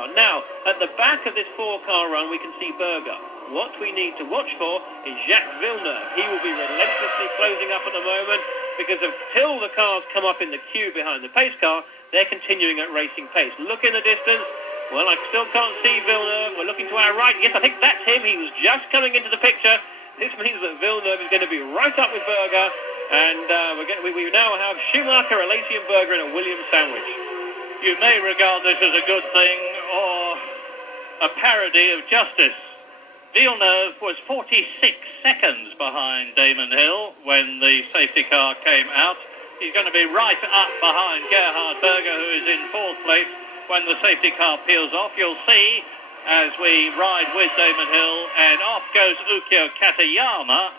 car. Now, at the back of this 4-car run, we can see Berger. What we need to watch for is Jacques Villeneuve. He will be relentlessly closing up at the moment because until the cars come up in the queue behind the pace car, they're continuing at racing pace. Look in the distance. Well, I still can't see Villeneuve. We're looking to our right. Yes, I think that's him. He was just coming into the picture. This means that Villeneuve is going to be right up with Berger. And we now have Schumacher, Alesi and Berger in a Williams sandwich. You may regard this as a good thing or a parody of justice. Villeneuve was 46 seconds behind Damon Hill when the safety car came out. He's going to be right up behind Gerhard Berger, who is in 4th place when the safety car peels off. You'll see as we ride with Damon Hill, and off goes Ukyo Katayama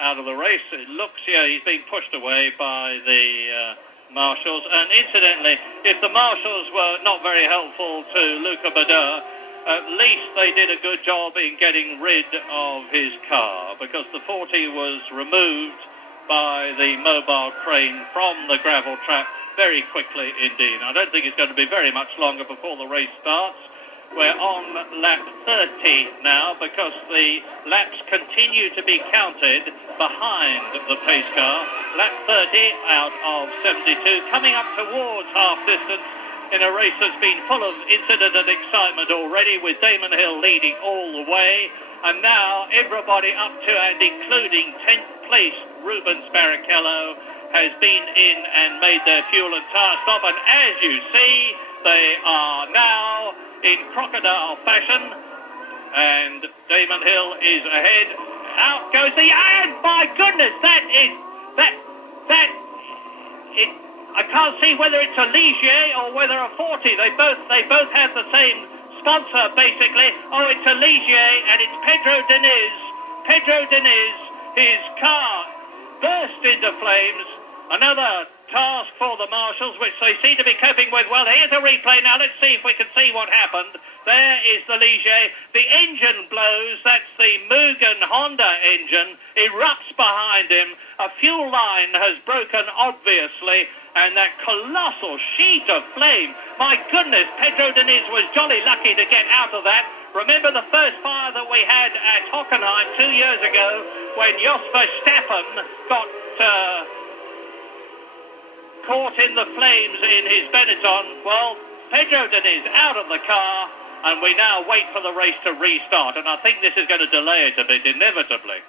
out of the race. It looks, he's being pushed away by the marshals. And incidentally, if the marshals were not very helpful to Luca Badoer, at least they did a good job in getting rid of his car, because the 40 was removed by the mobile crane from the gravel track very quickly indeed. I don't think it's going to be very much longer before the race starts. We're on lap 30 now because the laps continue to be counted behind the pace car. Lap 30 out of 72, coming up towards half distance in a race that's been full of incident and excitement already, with Damon Hill leading all the way. And now everybody up to and including 10th place Rubens Barrichello has been in and made their fuel and tyre stop. And as you see, they are now in crocodile fashion, and Damon Hill is ahead. Out goes the, and my goodness, I can't see whether it's a Ligier or whether a 40. They both have the same sponsor basically. Oh, it's a Ligier, and it's Pedro Diniz. Pedro Diniz, his car burst into flames. Another task for the marshals, which they seem to be coping with well. Here's a replay now. Let's see if we can see what happened. There is the Ligier. The engine blows. That's the Mugen Honda engine. Erupts behind him. A fuel line has broken, obviously, and that colossal sheet of flame. My goodness, Pedro Diniz was jolly lucky to get out of that. Remember the first fire that we had at Hockenheim 2 years ago when Jos Verstappen got caught in the flames in his Benetton. Well, Pedro Diniz out of the car, and we now wait for the race to restart, and I think this is going to delay it a bit, inevitably.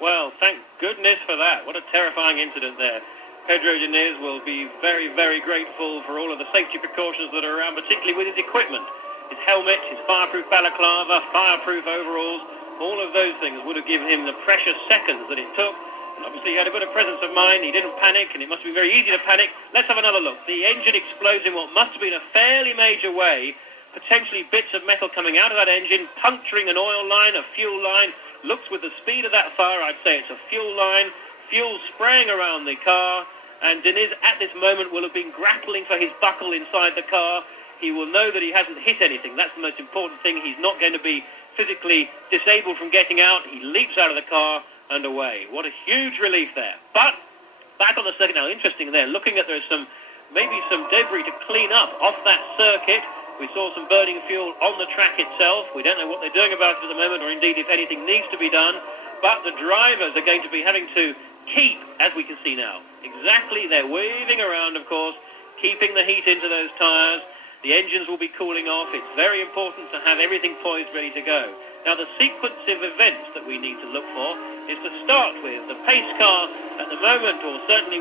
Well, thank goodness for that. What a terrifying incident there. Pedro Diniz will be very, very grateful for all of the safety precautions that are around, particularly with his equipment. His helmet, his fireproof balaclava, fireproof overalls, all of those things would have given him the precious seconds that it took. And obviously he had a bit of presence of mind. He didn't panic, and it must be very easy to panic. Let's have another look. The engine explodes in what must have been a fairly major way. Potentially bits of metal coming out of that engine, puncturing an oil line, a fuel line. Looks with the speed of that fire, I'd say it's a fuel line. Fuel spraying around the car, and Diniz at this moment will have been grappling for his buckle inside the car. He will know that he hasn't hit anything. That's the most important thing. He's not going to be physically disabled from getting out. He leaps out of the car and away. What a huge relief there. But back on the circuit now, interesting there, looking at there's maybe some debris to clean up off that circuit. We saw some burning fuel on the track itself. We don't know what they're doing about it at the moment, or indeed if anything needs to be done. But the drivers are going to be having to keep, as we can see now, exactly, they're waving around, of course, keeping the heat into those tyres. The engines will be cooling off. It's very important to have everything poised, ready to go. Now, the sequence of events that we need to look for is to start with the pace car at the moment, or certainly